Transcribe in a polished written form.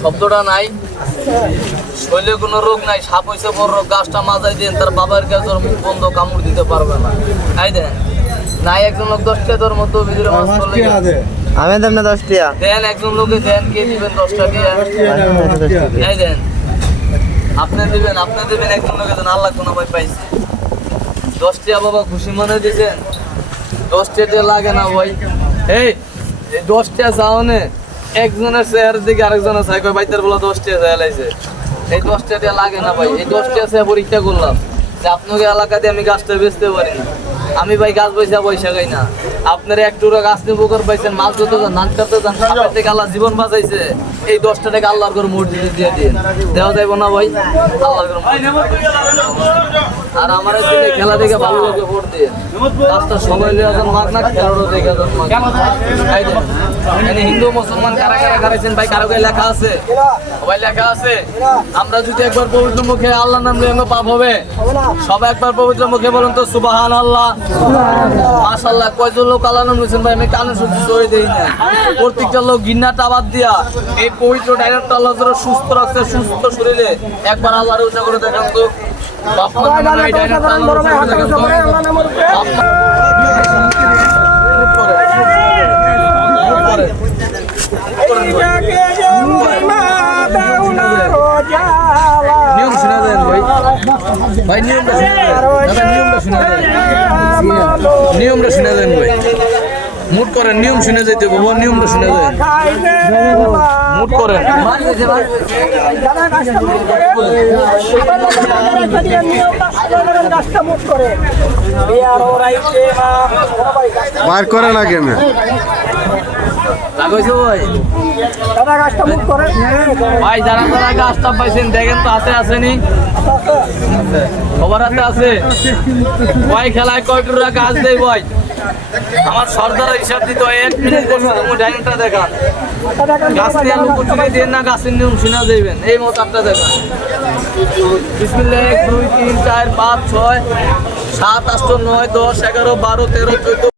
শব্দটা নাই, শরীরে কোনো রোগ নাই, সাপ হয়েছে বড় রোগ, গাছটা মাজায় দেন, তার বাবার কাছে ওর মুখ বন্ধ, কামড় দিতে পারবে না। তাই দেন নাই, একজন লোক 10 টাকা তোর মতো ভিতরে মাছ করলে আমি দেব না 10 টাকা দেন, একজন লোকে দেন, কে দিবেন 10 টাকা দিয়ে? তাই দেন, আপনি দিবেন একজন লোকে দেন, আল্লাহ কোনো ভাই পাইছে 10 টাকা বাবা খুশি মনে দিয়েছেন। 10 টাকা লাগে না ভাই, এই 10 টাকা চাওনে একজনের চেহারার দিকে আরেকজনের চাই কয় বাইতের বলা 10 টাকা চাইলাইছে। এই 10 টাকা লাগে না ভাই, এই 10 টাকা চেয়ে পরীক্ষা করলাম যে আপনাকে এলাকাতে আমি গাছটা বেচতে পারি না। আমি ভাই গাছ পয়সা খাই না, আপনারা একটু গাছ নিয়ে পুকুর পাইছেন, মাছ ধরতে যান, ধান কাটতে যান, সাপের থেকে আল্লাহ জীবন বাঁচাইছে। এই 10 টাকা আল্লাহর করে মসজিদে দিয়ে দিন, দেওয়া যাইব না ভাই? আল্লাহর করে আর আমার দিনে খেলা দেখে ভালো লোকে ভোট দিয়ে গাছটা সময় লিয়ে যান মাগ না, খেলারও দেখে যান মাগ। হিন্দু মুসলমান কারা কারা খারাইছেন ভাই? কারো গায়ে লেখা আছে? সবাই লেখা আছে। আমরা যদি একবার পবিত্র মুখে আল্লাহ নাম নিয়ে পাপ হবে? সবাই একবার পবিত্র মুখে বলুন তো সুবহানাল্লাহ, মাশাআল্লাহ। কয়জন লোক আল্লাহ নাম নিয়েছেন ভাই? আমি কানে শুনতে চলে দেই না। প্রত্যেকটা লোক গিন্নাটা বাদ দিয়া এই পবিত্র ডাইরেক্টর আল্লাহ যারা সুস্থ রাখছে, সুস্থ শরীরে একবার আল্লাহর উৎসা করে দেখান তো। বাপ মা এই ডাইরেক্টর আল্লাহর উৎসা করে দেখান তো। নিয়ম শোনা দেন ভাই, ভাই নিয়মটা শোনা দেন, নিয়মটা শোনা দেন, নিয়মটা শোনা দেন ভাই। মুট করেন, নিয়ম শুনে যাইতে বাবা, নিয়মটা শুনে দেন, মুট করেন। বার করে না কেন লাগাইছো ভাই? ভাই যারা যারা গাছটা পাইছেন দেখেন তো, হাতে আসেনি? সবার হাতে আছে? ভাই খেলায় কয় টুকরা গাছ দেয় ভাই? আমার সর্দার হিসাব দিতে হয় 1 মিনিট বসে, তুমি ডাইনিংটা দেখান। গাছ নিয়ে লুকুচুরি দিয়ে না, গাছের নিয়ম শুনে যাইবেন, এই মতো আপনি দেখান। বিসমিল্লাহ 1 2 3 4 5 6 7 8 9 10 11 12 13 14